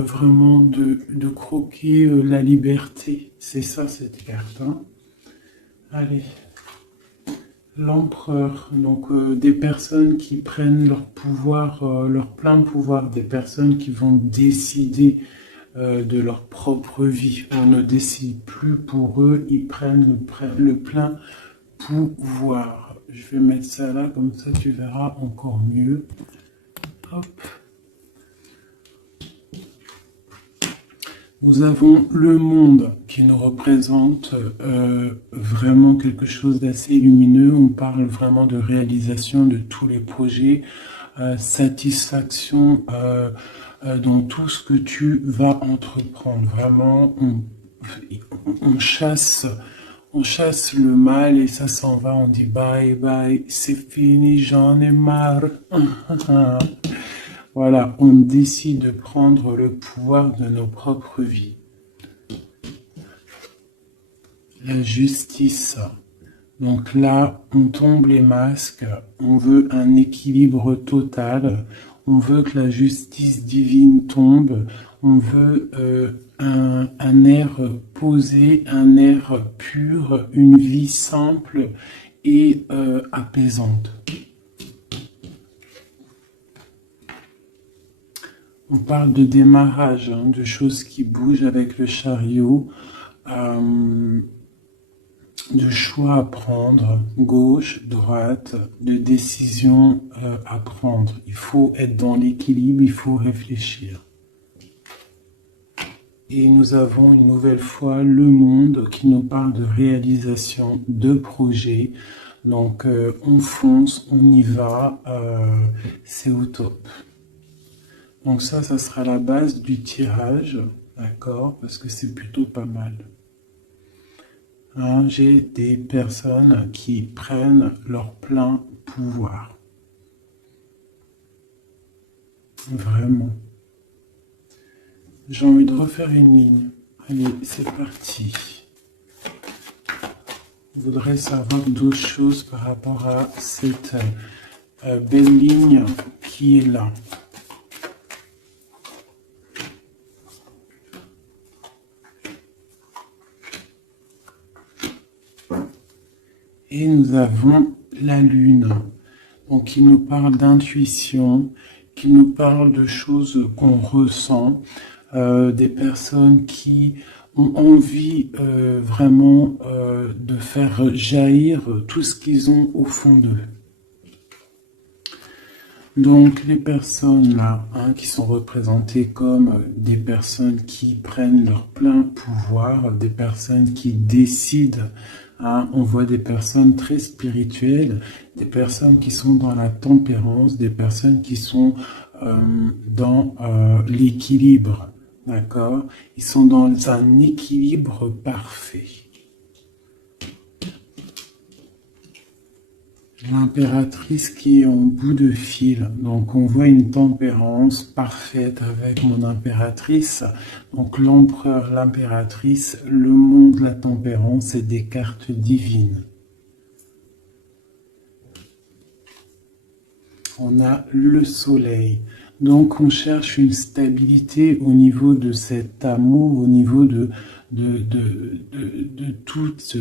vraiment de croquer la liberté. C'est ça cette carte, hein. Allez. L'empereur, donc des personnes qui prennent leur pouvoir, leur plein pouvoir, des personnes qui vont décider de leur propre vie. On ne décide plus pour eux, ils prennent le plein pouvoir. Je vais mettre ça là, comme ça tu verras encore mieux. Hop. Nous avons le monde qui nous représente vraiment quelque chose d'assez lumineux. On parle vraiment de réalisation de tous les projets, satisfaction dans tout ce que tu vas entreprendre. Vraiment, on chasse le mal et ça s'en va. On dit bye bye, c'est fini, j'en ai marre. Voilà, on décide de prendre le pouvoir de nos propres vies. La justice. Donc là, on tombe les masques, on veut un équilibre total, on veut que la justice divine tombe, on veut un air posé, un air pur, une vie simple et apaisante. On parle de démarrage, hein, de choses qui bougent avec le chariot, de choix à prendre, gauche, droite, de décisions à prendre. Il faut être dans l'équilibre, il faut réfléchir. Et nous avons une nouvelle fois le monde qui nous parle de réalisation de projets. Donc on fonce, on y va, c'est au top. Donc ça sera la base du tirage, d'accord, parce que c'est plutôt pas mal. Hein, j'ai des personnes qui prennent leur plein pouvoir. Vraiment. J'ai envie de refaire une ligne. Allez, c'est parti. Je voudrais savoir d'autres choses par rapport à cette belle ligne qui est là. Et nous avons la lune, donc qui nous parle d'intuition, qui nous parle de choses qu'on ressent, des personnes qui ont envie vraiment de faire jaillir tout ce qu'ils ont au fond d'eux. Donc les personnes là, hein, qui sont représentées comme des personnes qui prennent leur plein pouvoir, des personnes qui décident, hein, on voit des personnes très spirituelles, des personnes qui sont dans la tempérance, des personnes qui sont dans l'équilibre, d'accord? Ils sont dans un équilibre parfait. L'impératrice qui est en bout de fil, donc on voit une tempérance parfaite avec mon impératrice, donc l'empereur, l'impératrice, le monde, la tempérance et des cartes divines. On a le soleil, donc on cherche une stabilité au niveau de cet amour, au niveau de toute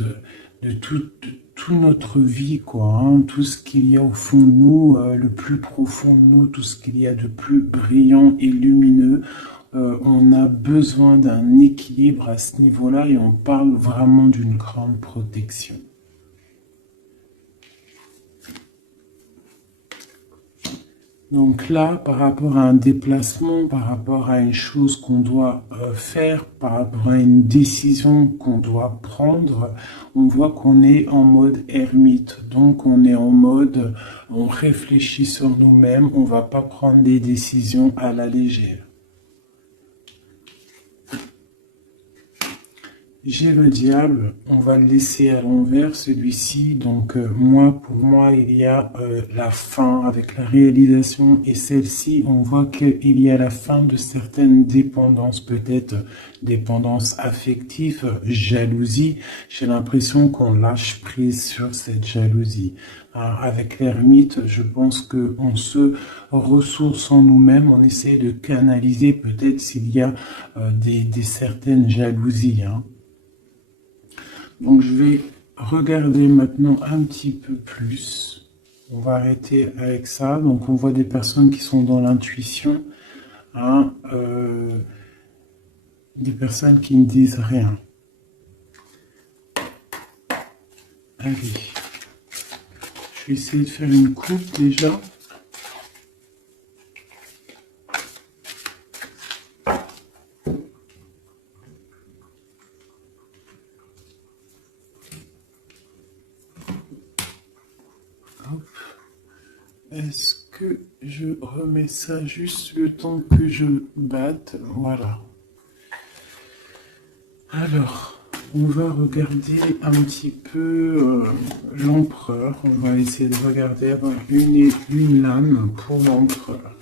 notre vie, quoi, hein, tout ce qu'il y a au fond de nous, le plus profond de nous, tout ce qu'il y a de plus brillant et lumineux. On a besoin d'un équilibre à ce niveau-là et on parle vraiment d'une grande protection. Donc là, par rapport à un déplacement, par rapport à une chose qu'on doit faire, par rapport à une décision qu'on doit prendre, on voit qu'on est en mode ermite. Donc on est en mode, on réfléchit sur nous-mêmes, on ne va pas prendre des décisions à la légère. J'ai le diable, on va le laisser à l'envers, celui-ci. Donc, moi, pour moi, il y a la fin avec la réalisation. Et celle-ci, on voit qu'il y a la fin de certaines dépendances, peut-être dépendance affective, jalousie. J'ai l'impression qu'on lâche prise sur cette jalousie. Avec l'ermite, je pense qu'on se ressource en nous-mêmes, on essaie de canaliser peut-être s'il y a des certaines jalousies. Donc je vais regarder maintenant un petit peu plus. On va arrêter avec ça. Donc on voit des personnes qui sont dans l'intuition, des personnes qui ne disent rien. Allez, je vais essayer de faire une coupe déjà. Est-ce que je remets ça juste le temps que je batte? Voilà. Alors, on va regarder un petit peu l'empereur. On va essayer de regarder avoir une lame pour l'empereur.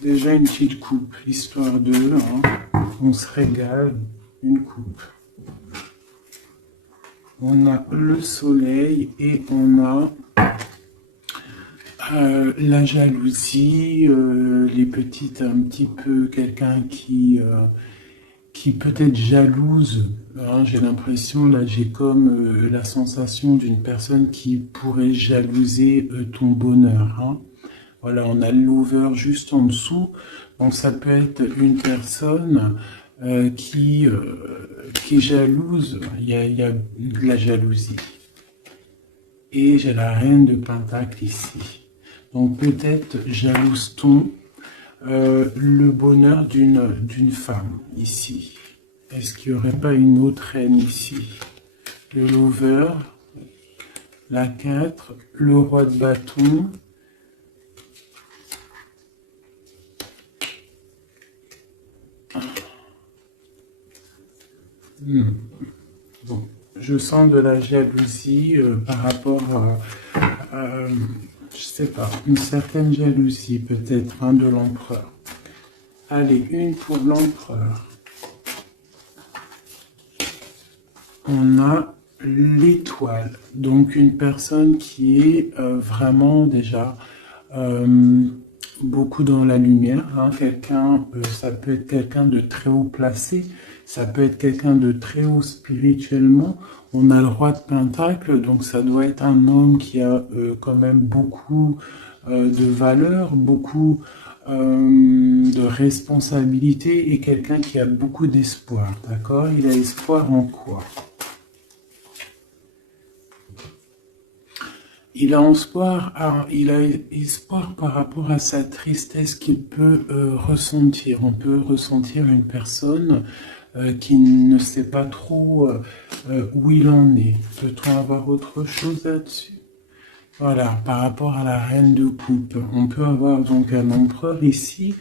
Déjà une petite coupe, histoire de... on se régale, une coupe. On a le soleil et on a la jalousie, les petites, un petit peu, quelqu'un qui peut être jalouse. J'ai l'impression, là, j'ai comme la sensation d'une personne qui pourrait jalouser ton bonheur. Voilà, on a le lover juste en dessous. Donc ça peut être une personne qui est jalouse. Il y a de la jalousie. Et j'ai la reine de Pentacle ici. Donc peut-être jalouse-t-on le bonheur d'une femme ici. Est-ce qu'il n'y aurait pas une autre reine ici? Le lover, la 4, le roi de bâton. Bon, je sens de la jalousie par rapport à je sais pas, une certaine jalousie peut-être de l'empereur. Allez, une pour l'empereur. On a l'étoile, donc une personne qui est vraiment déjà beaucoup dans la lumière. Quelqu'un, ça peut être quelqu'un de très haut placé, ça peut être quelqu'un de très haut spirituellement. On a le roi de Pentacle, donc ça doit être un homme qui a quand même beaucoup de valeur, beaucoup de responsabilité et quelqu'un qui a beaucoup d'espoir. D'accord? Il a espoir en quoi? Il a espoir par rapport à sa tristesse qu'il peut ressentir. On peut ressentir une personne qui ne sait pas trop où il en est. Peut-on avoir autre chose là-dessus? Voilà, par rapport à la reine de coupe. On peut avoir donc un empereur ici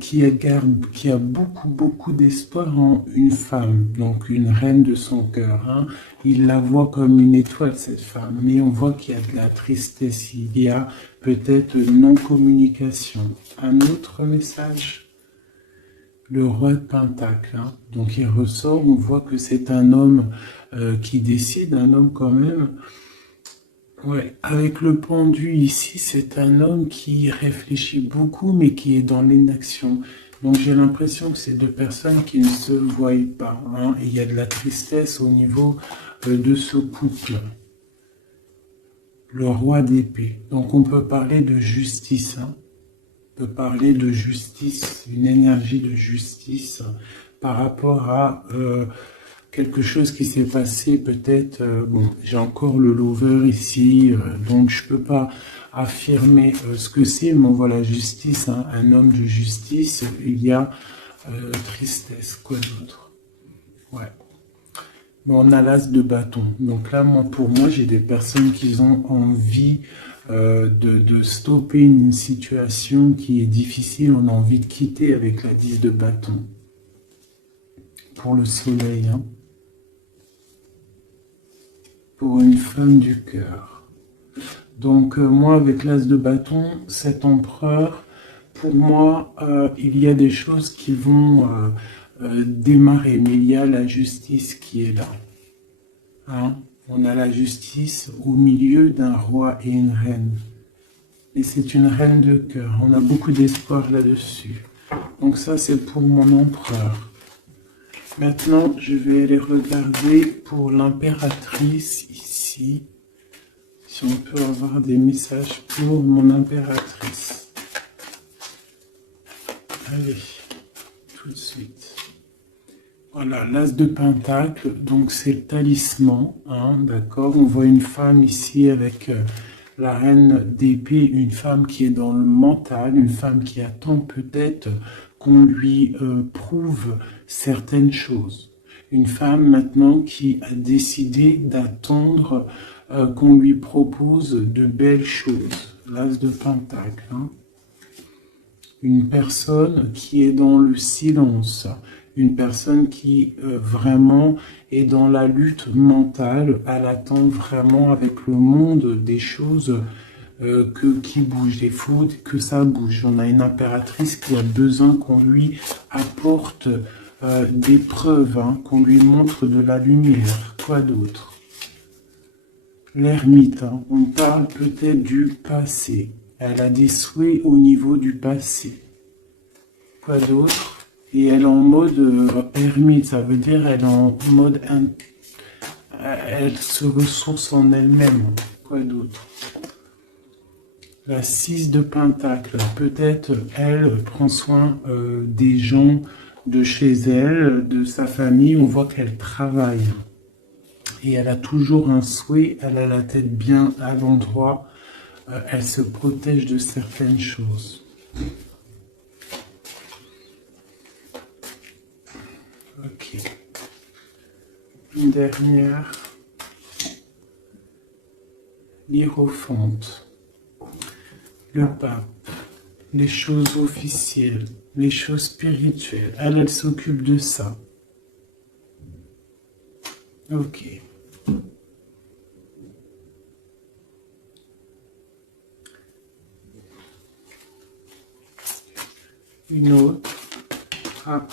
qui a beaucoup d'espoir en une femme, donc une reine de son cœur. Il la voit comme une étoile, cette femme, mais on voit qu'il y a de la tristesse, il y a peut-être non-communication. Un autre message? Le roi de Pentacle. Donc il ressort, on voit que c'est un homme qui décide, un homme quand même. Ouais, avec le pendu ici, c'est un homme qui réfléchit beaucoup, mais qui est dans l'inaction. Donc j'ai l'impression que c'est deux personnes qui ne se voient pas. Et il y a de la tristesse au niveau de ce couple. Le roi d'épée. Donc on peut parler de justice. On peut parler de justice, une énergie de justice par rapport à... quelque chose qui s'est passé peut-être, bon, j'ai encore le lover ici, donc je peux pas affirmer ce que c'est, mais on voit la justice, un homme de justice, il y a tristesse, quoi d'autre? Ouais. Mais on a l'as de bâton, donc là, pour moi, j'ai des personnes qui ont envie de stopper une situation qui est difficile, on a envie de quitter avec la 10 de bâton. Pour le soleil, hein. Pour une femme du cœur. Donc moi avec l'as de bâton, cet empereur, pour moi, il y a des choses qui vont démarrer, mais il y a la justice qui est là. Hein? On a la justice au milieu d'un roi et une reine. Et c'est une reine de cœur. On a beaucoup d'espoir là-dessus. Donc ça, c'est pour mon empereur. Maintenant, je vais aller regarder pour l'impératrice ici. Si on peut avoir des messages pour mon impératrice. Allez, tout de suite. Voilà, l'as de pentacle, donc c'est le talisman, hein, d'accord. On voit une femme ici avec la reine d'épée, une femme qui est dans le mental, une femme qui attend peut-être qu'on lui prouve certaines choses. Une femme maintenant qui a décidé d'attendre qu'on lui propose de belles choses. L'as de pentacle, hein. Une personne qui est dans le silence, une personne qui vraiment est dans la lutte mentale, elle attend vraiment avec le monde des choses qui bougent, il faut que ça bouge. On a une impératrice qui a besoin qu'on lui apporte des preuves, hein, qu'on lui montre de la lumière. Quoi d'autre? L'ermite, hein, on parle peut-être du passé. Elle a des souhaits au niveau du passé. Quoi d'autre? Et elle est en mode ermite, ça veut dire elle est en mode... Elle se ressource en elle-même. Quoi d'autre? La 6 de pentacle. Peut-être elle prend soin des gens de chez elle, de sa famille. On voit qu'elle travaille. Et elle a toujours un souhait, elle a la tête bien à l'endroit. Elle se protège de certaines choses. Ok. Une dernière. L'Hiérophante. Le pape. Les choses officielles. Les choses spirituelles. Elle s'occupe de ça. Ok. Une autre. Ah.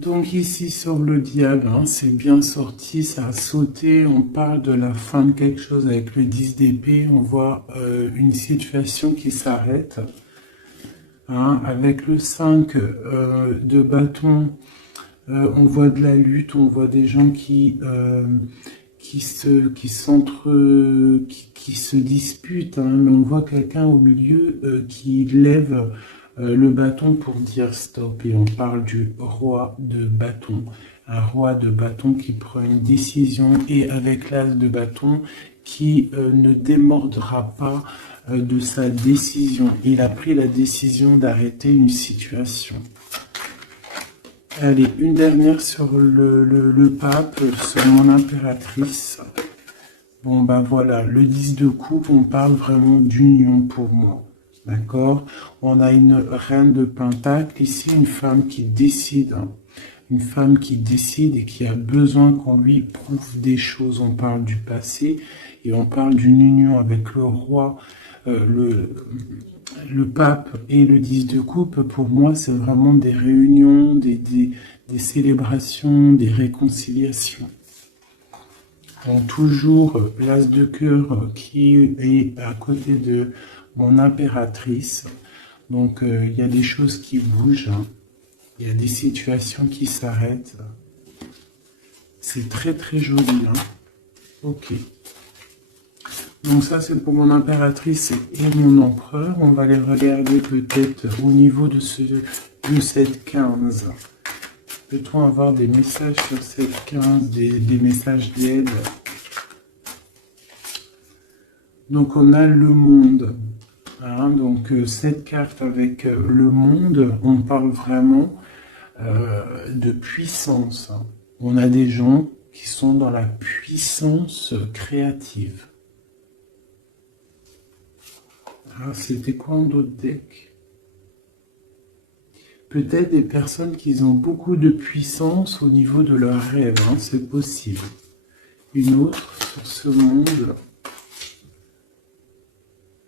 Donc ici sur le diable, hein, c'est bien sorti, ça a sauté, on parle de la fin de quelque chose avec le 10 d'épée, on voit une situation qui s'arrête. Hein, avec le 5 de bâton, on voit de la lutte, on voit des gens qui se disputent, hein, mais on voit quelqu'un au milieu qui lève le bâton pour dire stop. Et on parle du roi de bâton. Un roi de bâton qui prend une décision et avec l'as de bâton qui ne démordra pas de sa décision. Il a pris la décision d'arrêter une situation. Allez, une dernière sur le pape, sur mon impératrice. Bon, ben voilà, le 10 de coupe, on parle vraiment d'union pour moi. D'accord? On a une reine de pentacle, ici une femme qui décide. Hein. Une femme qui décide et qui a besoin qu'on lui prouve des choses. On parle du passé et on parle d'une union avec le roi, le pape et le 10 de coupe. Pour moi, c'est vraiment des réunions, des célébrations, des réconciliations. Donc toujours l'as de cœur qui est à côté de mon impératrice. Donc il y a des choses qui bougent. Hein. Il y a des situations qui s'arrêtent. C'est très très joli. Hein. Ok. Donc ça c'est pour mon impératrice et mon empereur. On va les regarder peut-être au niveau de cette 15. Peut-on avoir des messages sur cette 15, des messages d'aide? Donc on a le monde. Hein, donc cette carte avec le monde, on parle vraiment de puissance. On a des gens qui sont dans la puissance créative. Ah, c'était quoi en d'autres decks? Peut-être des personnes qui ont beaucoup de puissance au niveau de leurs rêves, hein, c'est possible. Une autre sur ce monde,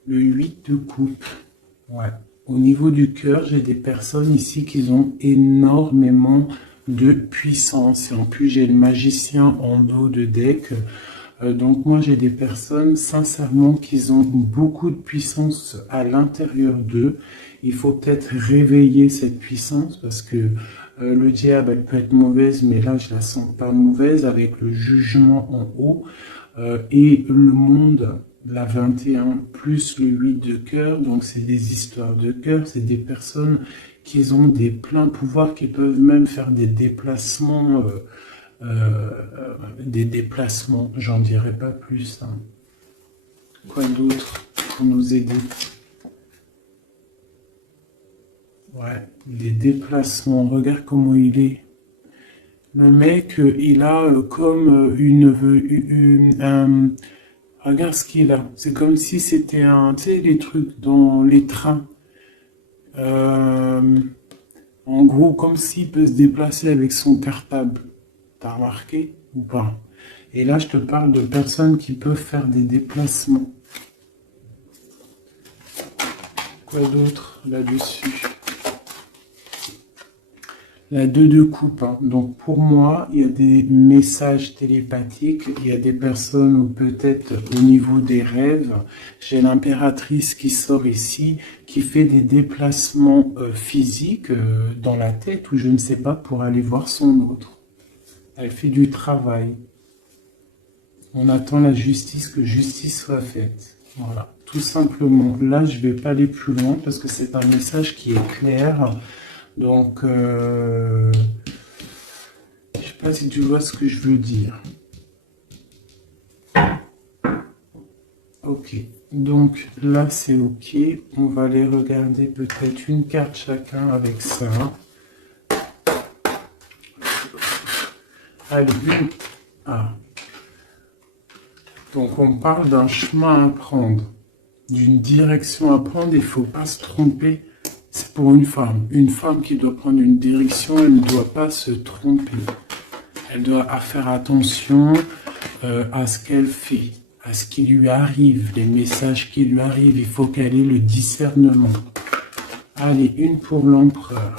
le 8 de coupe. Ouais. Au niveau du cœur, j'ai des personnes ici qui ont énormément de puissance. Et en plus, j'ai le magicien en dos de deck. Donc moi, j'ai des personnes, sincèrement, qui ont beaucoup de puissance à l'intérieur d'eux. Il faut peut-être réveiller cette puissance parce que le diable, elle peut être mauvaise, mais là, je la sens pas mauvaise avec le jugement en haut. Et le monde, la 21 plus le 8 de cœur, donc c'est des histoires de cœur, c'est des personnes qui ont des pleins pouvoirs, qui peuvent même faire des déplacements, j'en dirai pas plus. Hein. Quoi d'autre pour nous aider? Ouais, les déplacements, regarde comment il est. Le mec, il a comme regarde ce qu'il a. C'est comme si c'était tu sais, les trucs dans les trains. En gros, comme s'il peut se déplacer avec son cartable. T'as remarqué ou pas? Et là, je te parle de personnes qui peuvent faire des déplacements. Quoi d'autre là-dessus? La 2 de coupe. Hein. Donc pour moi, il y a des messages télépathiques. Il y a des personnes où peut-être au niveau des rêves, j'ai l'impératrice qui sort ici, qui fait des déplacements physiques dans la tête ou je ne sais pas pour aller voir son autre. Elle fait du travail. On attend la justice, que justice soit faite. Voilà, tout simplement. Là, je ne vais pas aller plus loin parce que c'est un message qui est clair. Donc, je ne sais pas si tu vois ce que je veux dire. Ok, donc là c'est ok. On va aller regarder peut-être une carte chacun avec ça. Allez, une. Ah. Donc on parle d'un chemin à prendre, d'une direction à prendre, il ne faut pas se tromper. C'est pour une femme. Une femme qui doit prendre une direction, elle ne doit pas se tromper. Elle doit faire attention à ce qu'elle fait, à ce qui lui arrive, les messages qui lui arrivent. Il faut qu'elle ait le discernement. Allez, une pour l'empereur.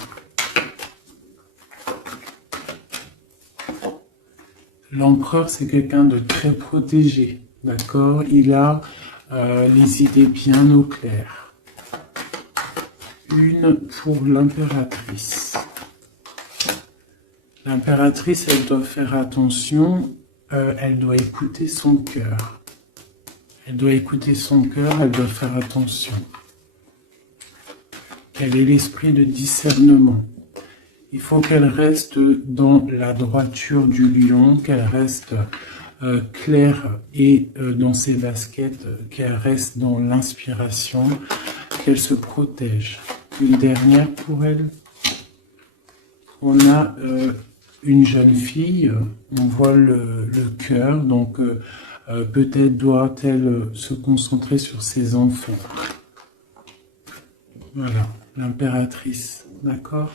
L'empereur, c'est quelqu'un de très protégé, d'accord? Il a les idées bien au clair. Une pour l'impératrice. L'impératrice, elle doit faire attention, elle doit écouter son cœur. Elle doit écouter son cœur, elle doit faire attention. Quel est l'esprit de discernement? Il faut qu'elle reste dans la droiture du lion, qu'elle reste claire et dans ses baskets, qu'elle reste dans l'inspiration, qu'elle se protège. Une dernière pour elle. On a une jeune fille, on voit le cœur, donc peut-être doit-elle se concentrer sur ses enfants. Voilà, l'impératrice, d'accord?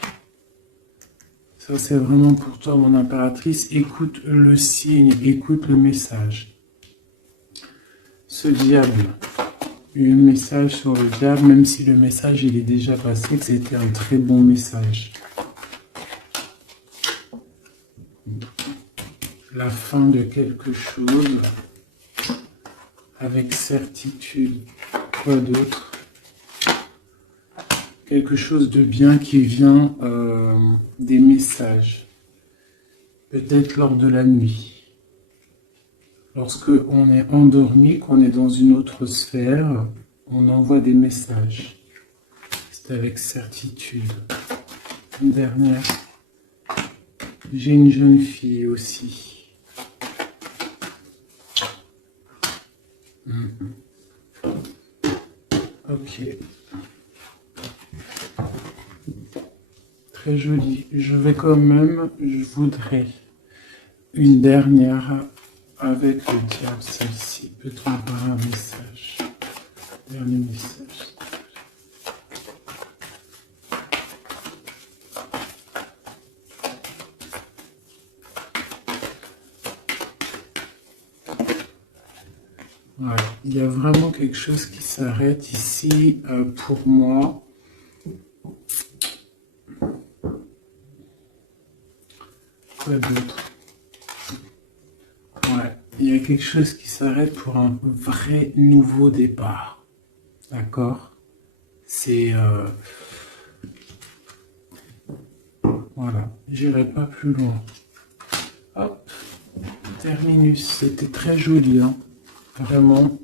Ça c'est vraiment pour toi mon impératrice, écoute le signe, écoute le message. Ce diable, un message sur le diable, même si le message il est déjà passé, que c'était un très bon message. La fin de quelque chose avec certitude. Quoi d'autre? Quelque chose de bien qui vient des messages. Peut-être lors de la nuit. Lorsque on est endormi, qu'on est dans une autre sphère, on envoie des messages. C'est avec certitude. Une dernière. J'ai une jeune fille aussi. Ok. Très joli. Je voudrais une dernière avec le diable, celle-ci. Peut-on avoir un message? Dernier message. Voilà. Il y a vraiment quelque chose qui s'arrête ici pour moi. Quoi d'autre? Ouais. Il y a quelque chose qui s'arrête pour un vrai nouveau départ. D'accord? C'est... voilà. J'irai pas plus loin. Hop. Terminus. C'était très joli, hein. Vraiment.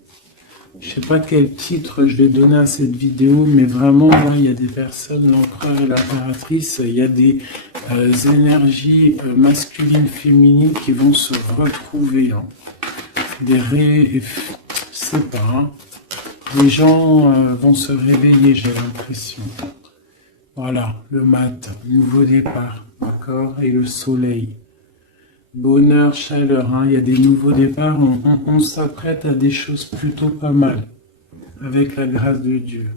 Je sais pas quel titre je vais donner à cette vidéo, mais vraiment, là, il y a des personnes, l'empereur et l'impératrice, il y a des énergies masculines, féminines qui vont se retrouver. Hein. Je sais pas. Hein. Les gens vont se réveiller, j'ai l'impression. Voilà, le matin, nouveau départ, d'accord, et le soleil. Bonheur, chaleur, hein. Il y a des nouveaux départs, on s'apprête à des choses plutôt pas mal, avec la grâce de Dieu.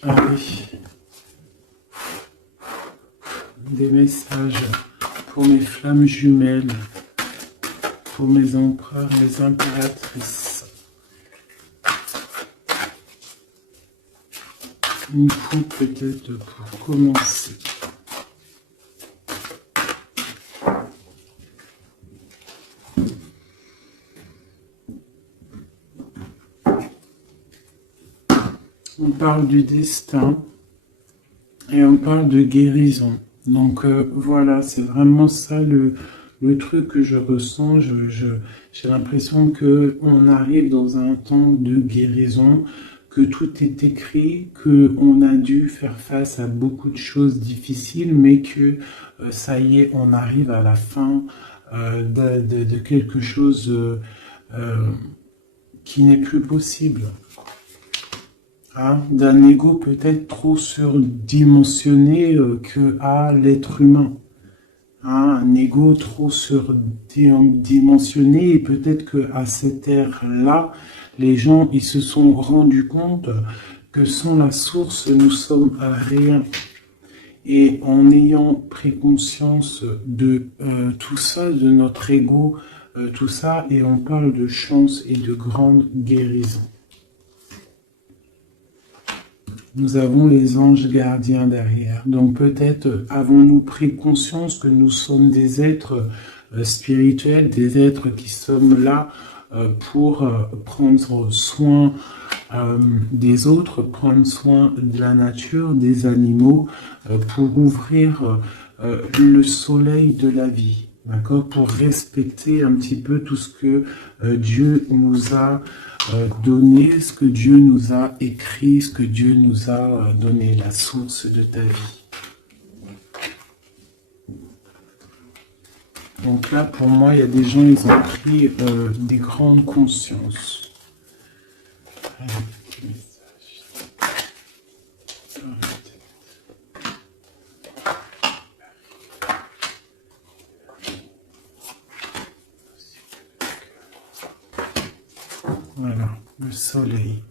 Allez, des messages pour mes flammes jumelles, pour mes empereurs et mes impératrices. Une coupe peut-être pour commencer. On parle du destin et on parle de guérison. Donc voilà, c'est vraiment ça le truc que je ressens. J'ai l'impression qu'on arrive dans un temps de guérison, que tout est écrit, qu'on a dû faire face à beaucoup de choses difficiles, mais que ça y est, on arrive à la fin de quelque chose qui n'est plus possible. Hein, d'un ego peut-être trop surdimensionné que à l'être humain. Hein, un ego trop surdimensionné et peut-être qu'à cette ère-là, les gens ils se sont rendus compte que sans la source, nous sommes à rien. Et en ayant pris conscience de tout ça, de notre ego, tout ça, et on parle de chance et de grande guérison. Nous avons les anges gardiens derrière. Donc peut-être avons-nous pris conscience que nous sommes des êtres spirituels, des êtres qui sommes là pour prendre soin des autres, prendre soin de la nature, des animaux, pour ouvrir le soleil de la vie. D'accord, pour respecter un petit peu tout ce que Dieu nous a donné, ce que Dieu nous a écrit, ce que Dieu nous a donné, la source de ta vie. Donc là, pour moi, il y a des gens, ils ont pris des grandes consciences. Voilà, le soleil.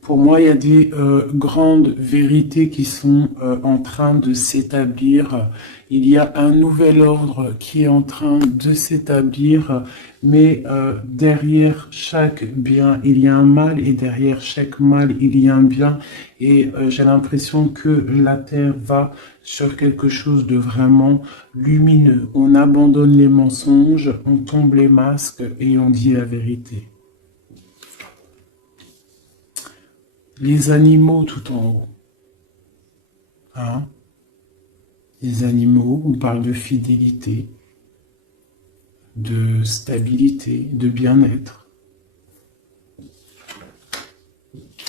Pour moi, il y a des grandes vérités qui sont en train de s'établir. Il y a un nouvel ordre qui est en train de s'établir, mais derrière chaque bien, il y a un mal, et derrière chaque mal, il y a un bien. Et j'ai l'impression que la Terre va sur quelque chose de vraiment lumineux. On abandonne les mensonges, on tombe les masques et on dit la vérité. Les animaux tout en haut. Hein? Les animaux, on parle de fidélité, de stabilité, de bien-être.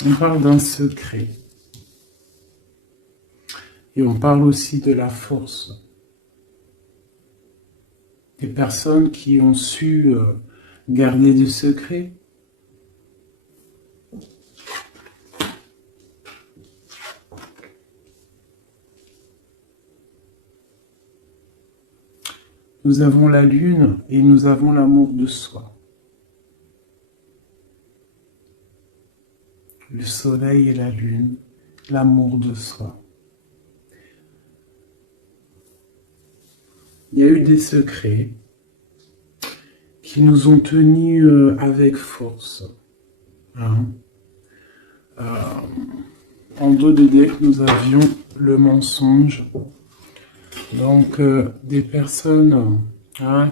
On parle d'un secret. Et on parle aussi de la force. Des personnes qui ont su garder du secret. Nous avons la lune et nous avons l'amour de soi. Le soleil et la lune, l'amour de soi. Il y a eu des secrets qui nous ont tenus avec force. Hein. En dos de deck, nous avions le mensonge. Donc, des personnes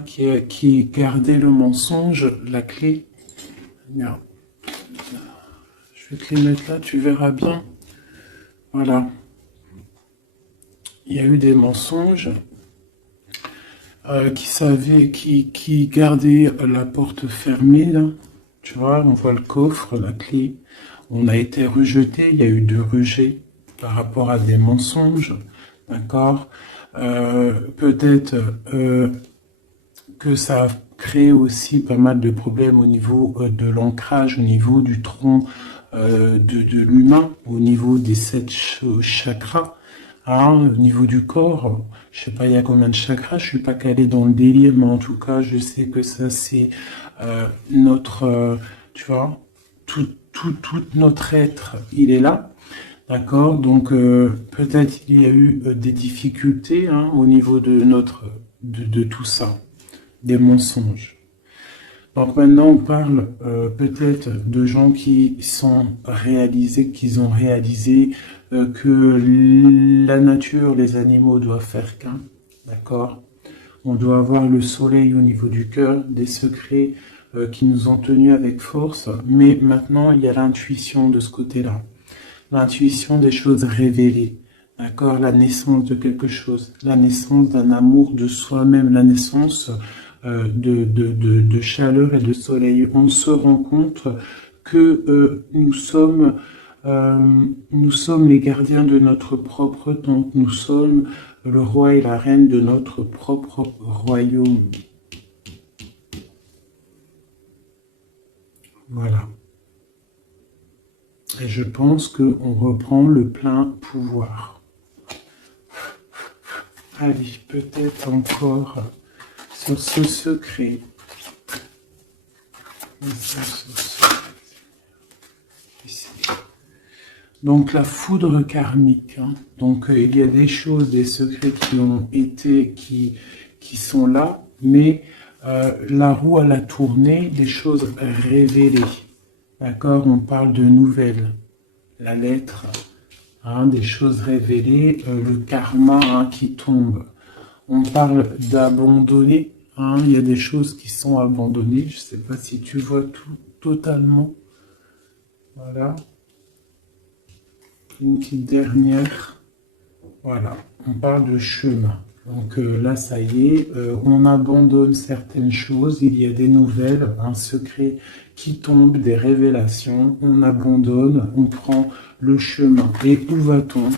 qui gardaient le mensonge, la clé. Regarde. Je vais te les mettre là, tu verras bien. Voilà. Il y a eu des mensonges qui gardaient la porte fermée, là. Tu vois, on voit le coffre, la clé. On a été rejeté, il y a eu de rejet par rapport à des mensonges. D'accord. Peut-être que ça a créé aussi pas mal de problèmes au niveau de l'ancrage, au niveau du tronc de l'humain, au niveau des 7 chakras, hein, au niveau du corps. Je sais pas il y a combien de chakras, je suis pas calé dans le délire, mais en tout cas je sais que ça c'est notre, tu vois, tout notre être, il est là. D'accord, donc peut-être il y a eu des difficultés hein, au niveau de de tout ça, des mensonges. Donc maintenant on parle peut-être de gens qui ont réalisé que la nature, les animaux doivent faire qu'un, d'accord. On doit avoir le soleil au niveau du cœur, des secrets qui nous ont tenus avec force, mais maintenant il y a l'intuition de ce côté-là. L'intuition des choses révélées, d'accord, la naissance de quelque chose, la naissance d'un amour de soi-même, la naissance de chaleur et de soleil. On se rend compte que nous sommes les gardiens de notre propre temple, nous sommes le roi et la reine de notre propre royaume. Voilà. Et je pense qu'on reprend le plein pouvoir. Allez, peut-être encore sur ce secret. Donc la foudre karmique. Hein. Donc il y a des choses, des secrets qui ont été, qui sont là, mais la roue elle a tourné, des choses révélées. D'accord, on parle de nouvelles, la lettre, hein, des choses révélées, le karma hein, qui tombe. On parle d'abandonner, hein, il y a des choses qui sont abandonnées. Je ne sais pas si tu vois tout totalement. Voilà. Une petite dernière. Voilà, on parle de chemin. Donc là, ça y est, on abandonne certaines choses, il y a des nouvelles, un secret qui tombe, des révélations, on abandonne, on prend le chemin. Et où va-t-on?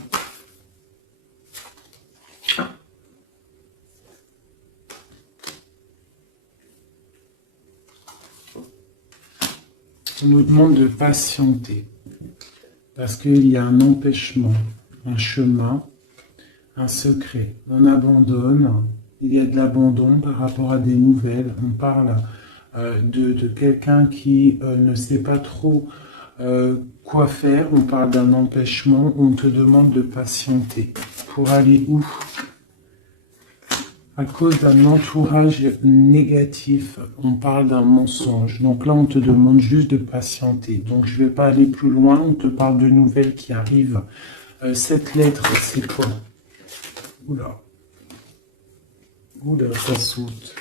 On nous demande de patienter, parce qu'il y a un empêchement, un chemin, un secret. On abandonne, il y a de l'abandon par rapport à des nouvelles. On parle de quelqu'un qui ne sait pas trop quoi faire. On parle d'un empêchement. On te demande de patienter. Pour aller où? À cause d'un entourage négatif. On parle d'un mensonge. Donc là, on te demande juste de patienter. Donc je ne vais pas aller plus loin. On te parle de nouvelles qui arrivent. Cette lettre, c'est quoi? Oula. Oula, ça saute.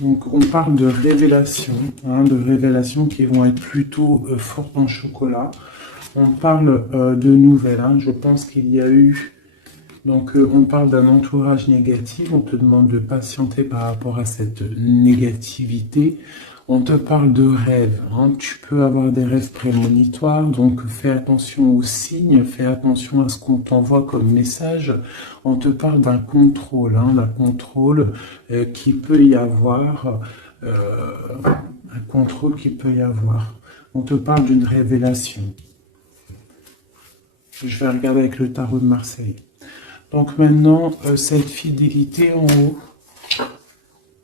Donc, on parle de révélations, hein, de révélations qui vont être plutôt fortes en chocolat. On parle de nouvelles. Hein, je pense qu'il y a eu... Donc, on parle d'un entourage négatif. On te demande de patienter par rapport à cette négativité. On te parle de rêves. Hein, tu peux avoir des rêves prémonitoires. Donc, fais attention aux signes. Fais attention à ce qu'on t'envoie comme message. On te parle d'un contrôle. Hein, d'un contrôle qui peut y avoir. Un contrôle qui peut y avoir. On te parle d'une révélation. Je vais regarder avec le tarot de Marseille. Donc maintenant, cette fidélité en haut,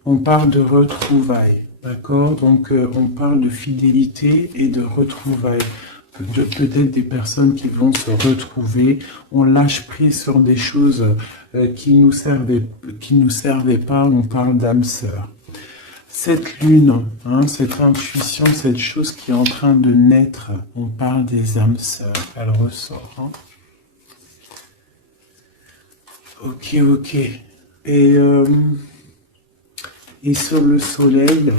On parle de retrouvailles, d'accord? Donc, on parle de fidélité et de retrouvailles. Peut-être des personnes qui vont se retrouver. On lâche prise sur des choses qui nous servaient pas. On parle d'âme sœur. Cette lune, hein, cette intuition, cette chose qui est en train de naître, on parle des âmes sœurs. Elle ressort. Hein. Ok, ok. Et sur le soleil,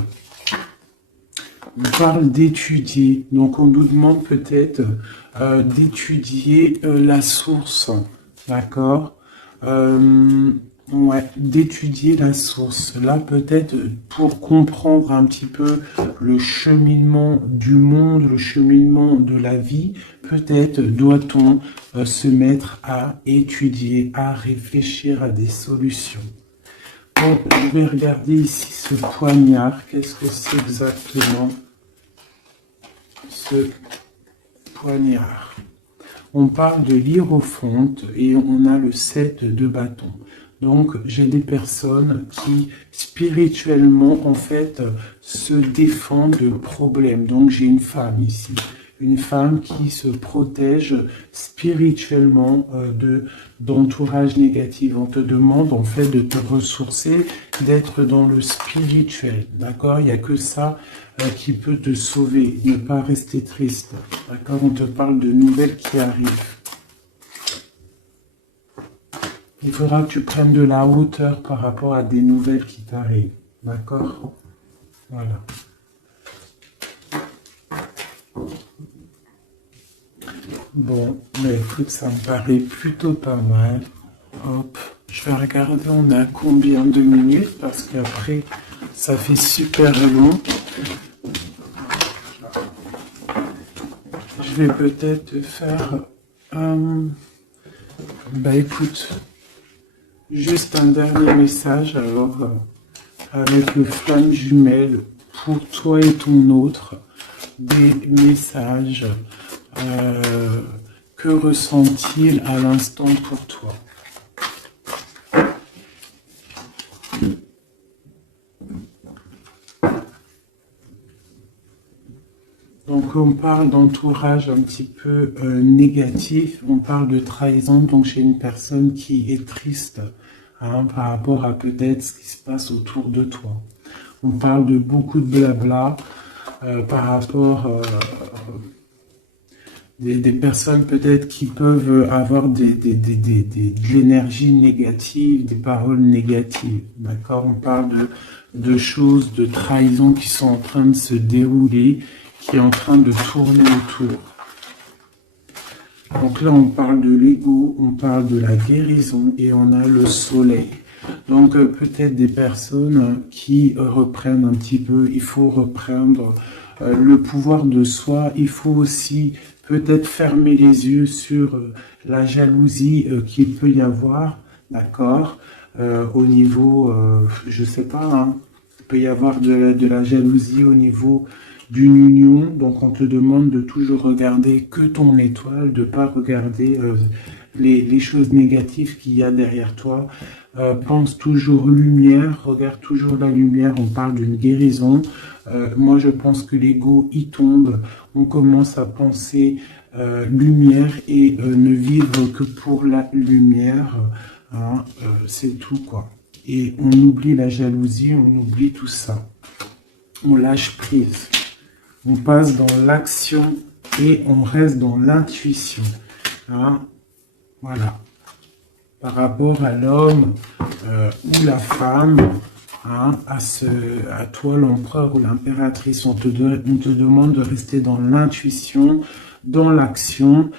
on parle d'étudier. Donc, on nous demande peut-être d'étudier la source. D'accord? Ouais, d'étudier la source. Là, peut-être pour comprendre un petit peu le cheminement du monde, le cheminement de la vie, peut-être doit-on se mettre à étudier, à réfléchir à des solutions. Bon, je vais regarder ici ce poignard. Qu'est-ce que c'est exactement ce poignard? On parle de l'hiérophante et on a le 7 de bâton. Donc, j'ai des personnes qui, spirituellement, en fait, se défendent de problèmes. Donc, j'ai une femme ici. Une femme qui se protège spirituellement d'entourage négatif. On te demande, en fait, de te ressourcer, d'être dans le spirituel. D'accord? Il n'y a que ça qui peut te sauver. Ne pas rester triste. D'accord? On te parle de nouvelles qui arrivent. Il faudra que tu prennes de la hauteur par rapport à des nouvelles qui t'arrivent. D'accord? Voilà. Bon, mais écoute, ça me paraît plutôt pas mal. Hop, je vais regarder, on a combien de minutes, parce qu'après, ça fait super long. Je vais peut-être faire... bah écoute... Juste un dernier message, alors, avec le flamme jumelle, pour toi et ton autre, des messages, que ressent-il à l'instant pour toi? Donc on parle d'entourage un petit peu négatif, on parle de trahison, donc j'ai une personne qui est triste hein, par rapport à peut-être ce qui se passe autour de toi. On parle de beaucoup de blabla par rapport des personnes peut-être qui peuvent avoir de l'énergie négative, des paroles négatives. D'accord? On parle de choses, de trahison qui sont en train de se dérouler, qui est en train de tourner autour. Donc là, on parle de l'ego, on parle de la guérison et on a le soleil. Donc peut-être des personnes qui reprennent un petit peu, il faut reprendre le pouvoir de soi, il faut aussi peut-être fermer les yeux sur la jalousie qu'il peut y avoir, d'accord, au niveau, je sais pas, hein, il peut y avoir de la jalousie au niveau d'une union, donc on te demande de toujours regarder que ton étoile, de ne pas regarder les choses négatives qu'il y a derrière toi. Pense toujours lumière, regarde toujours la lumière, on parle d'une guérison. Moi je pense que l'ego y tombe, on commence à penser lumière et ne vivre que pour la lumière, hein, c'est tout quoi. Et on oublie la jalousie, on oublie tout ça. On lâche prise. On passe dans l'action et on reste dans l'intuition. Hein? Voilà. Par rapport à l'homme ou la femme, hein, à toi l'empereur ou l'impératrice, on te demande de rester dans l'intuition, dans l'action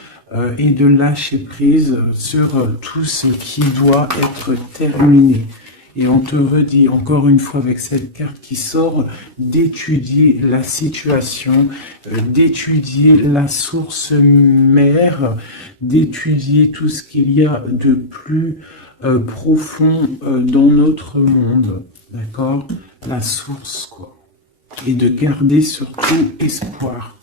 et de lâcher prise sur tout ce qui doit être terminé. Et on te redit encore une fois avec cette carte qui sort d'étudier la situation, d'étudier la source mère, d'étudier tout ce qu'il y a de plus profond dans notre monde, d'accord? La source, quoi. Et de garder surtout espoir.